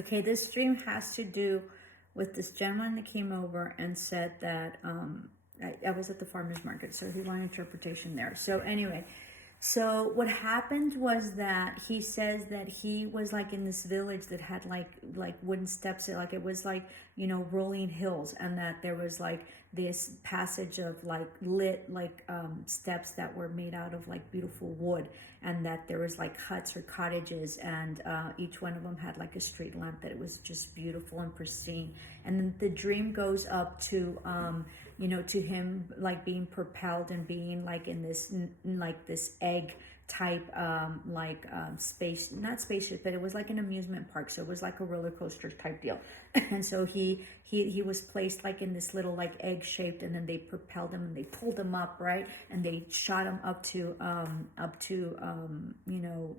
Okay, this dream has to do with this gentleman that came over and said that I was at the farmer's market, so he wanted interpretation there. So anyway, so what happened was that he says that he was like in this village that had like wooden steps, like it was like, you know, rolling hills, and that there was like this passage of like lit like steps that were made out of like beautiful wood, and that there was like huts or cottages, and each one of them had like a street lamp, that it was just beautiful and pristine. And then the dream goes up to you know, to him like being propelled and being like in this like this egg type space, not spaceship, but it was like an amusement park, so it was like a roller coaster type deal. And so he was placed like in this little like egg shaped, and then they propelled him and they pulled him up, right, and they shot him up to you know,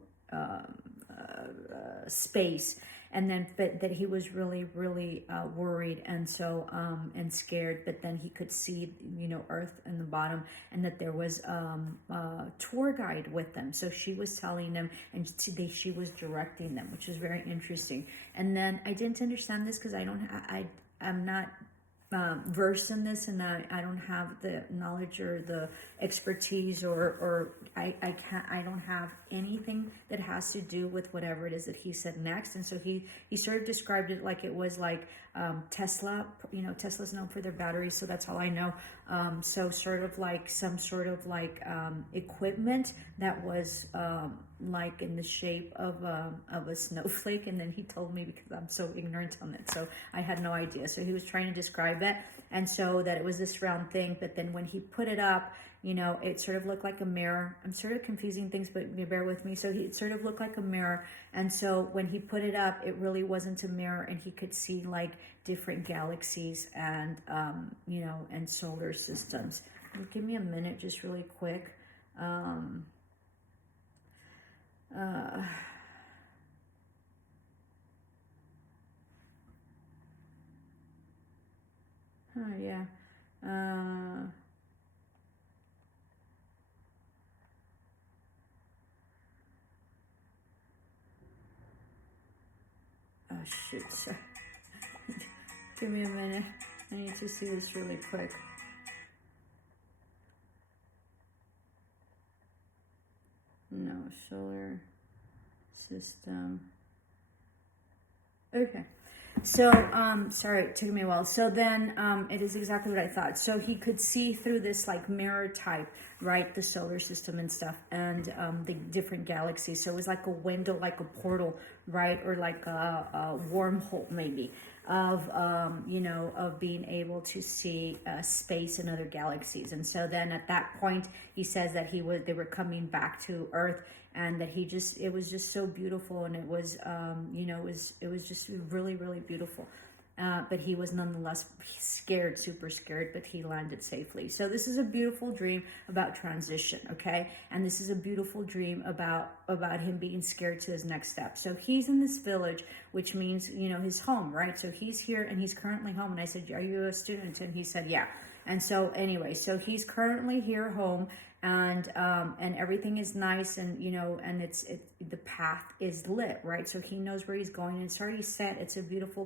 space. And then but that he was really worried, and so and scared, but then he could see, you know, earth in the bottom, and that there was a tour guide with them, so she was telling them, and she was directing them, which is very interesting. And then I didn't understand this because I'm not versed in this, and I don't have the knowledge or the expertise, or I don't have anything that has to do with whatever it is that he said next. And so he sort of described it like it was like Tesla, you know, Tesla's known for their batteries, so that's all I know. So sort of like some sort of like equipment that was like in the shape of a snowflake. And then he told me, because I'm so ignorant on it, so I had no idea. So he was trying to describe it, and so that it was this round thing, but then when he put it up, you know, it sort of looked like a mirror. I'm sort of confusing things, but you bear with me. So it sort of looked like a mirror, and so when he put it up, it really wasn't a mirror, and he could see like different galaxies and you know, and solar systems. Give me a minute, just really quick. Oh yeah. Oh shoot, sorry. Give me a minute. I need to see this really quick. No, solar system. Okay. So, sorry, it took me a while. So then, it is exactly what I thought. So he could see through this like mirror type, right, the solar system and stuff, and the different galaxies. So it was like a window, like a portal, right, or like a wormhole maybe, of you know, of being able to see space and other galaxies. And so then at that point, he says that they were coming back to Earth, and that it was just so beautiful, and it was you know, it was just really beautiful. But he was nonetheless scared, super scared, but he landed safely. So this is a beautiful dream about transition, okay? And this is a beautiful dream about him being scared to his next step. So he's in this village, which means, you know, his home, right? So he's here, and he's currently home. And I said, are you a student? And he said, yeah. And so anyway, so he's currently here home, and everything is nice, and you know, and the path is lit, right? So he knows where he's going, and it's already set. It's a beautiful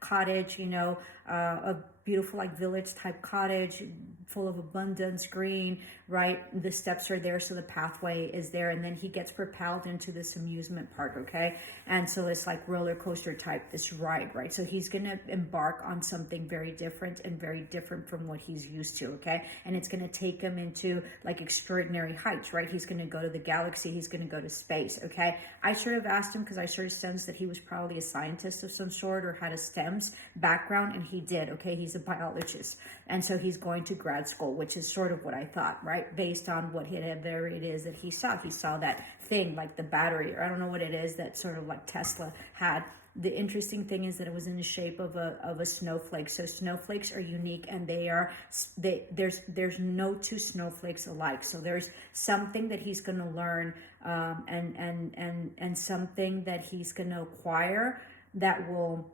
cottage, you know, a beautiful like village type cottage, full of abundance, green, right? The steps are there, so the pathway is there, and then he gets propelled into this amusement park, okay? And so it's like roller coaster type, this ride, right? So he's gonna embark on something very different, and very different from what he's used to, okay? And it's gonna take him into like extraordinary heights, right? He's gonna go to the galaxy, he's gonna go to space, okay? I sort of asked him, because I sort of sensed that he was probably a scientist of some sort, or had a STEMS background, and he did, okay? He's a biologist, and so he's going to grad school, which is sort of what I thought, right? Based on what whatever it is that he saw. He saw that thing, like the battery, or I don't know what it is, that sort of like Tesla had. The interesting thing is that it was in the shape of a snowflake. So snowflakes are unique, and there's no two snowflakes alike. So there's something that he's going to learn, and something that he's going to acquire that will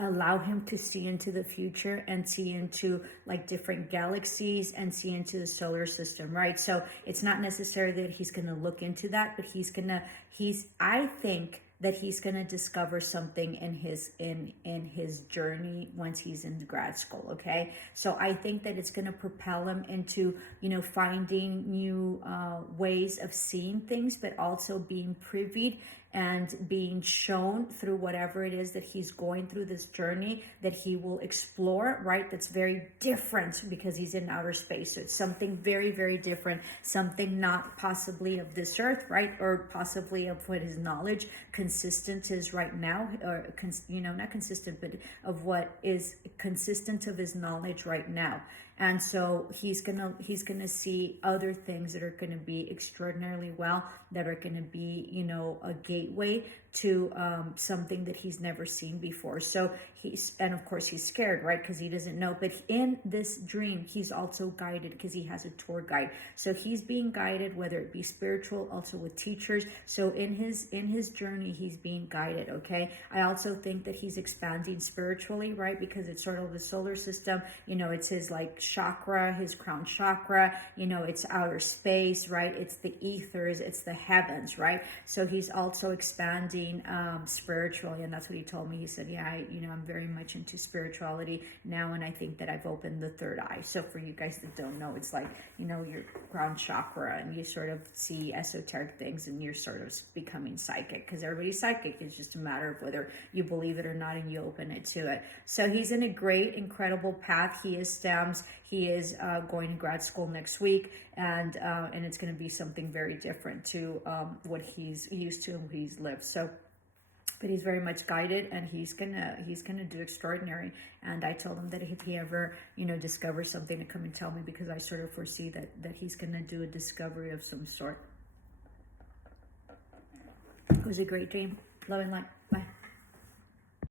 allow him to see into the future, and see into like different galaxies, and see into the solar system, right? So it's not necessarily that he's going to look into that, but I think that he's going to discover something in his journey once he's in grad school. Okay, so I think that it's going to propel him into, you know, finding new ways of seeing things, but also being privy and being shown through whatever it is that he's going through this journey that he will explore, right? That's very different because he's in outer space. So it's something very, very different, something not possibly of this earth, right? Or possibly of what his knowledge consistent is right now, or, you know, not consistent, but of what is consistent of his knowledge right now. And so he's gonna see other things that are gonna be extraordinarily well, that are gonna be, you know, a gateway to something that he's never seen before. So and of course he's scared, right? Because he doesn't know. But in this dream, he's also guided because he has a tour guide. So he's being guided, whether it be spiritual, also with teachers. So in his journey, he's being guided. Okay. I also think that he's expanding spiritually, right? Because it's sort of the solar system. You know, it's his like chakra, his crown chakra. You know, it's outer space, right? It's the ethers, it's the heavens, right? So he's also expanding spiritually, and that's what he told me. He said, yeah, I'm very much into spirituality now, and I think that I've opened the third eye. So for you guys that don't know, it's like, you know, your crown chakra, and you sort of see esoteric things, and you're sort of becoming psychic, because everybody's psychic. It's just a matter of whether you believe it or not, and you open it to it. So he's in a great, incredible path. He is STEMs. He is going to grad school next week, and it's going to be something very different to what he's used to and what he's lived. So, but he's very much guided, and he's gonna do extraordinary. And I told him that if he ever, you know, discovers something, to come and tell me, because I sort of foresee that he's gonna do a discovery of some sort. It was a great dream. Love and light. Bye.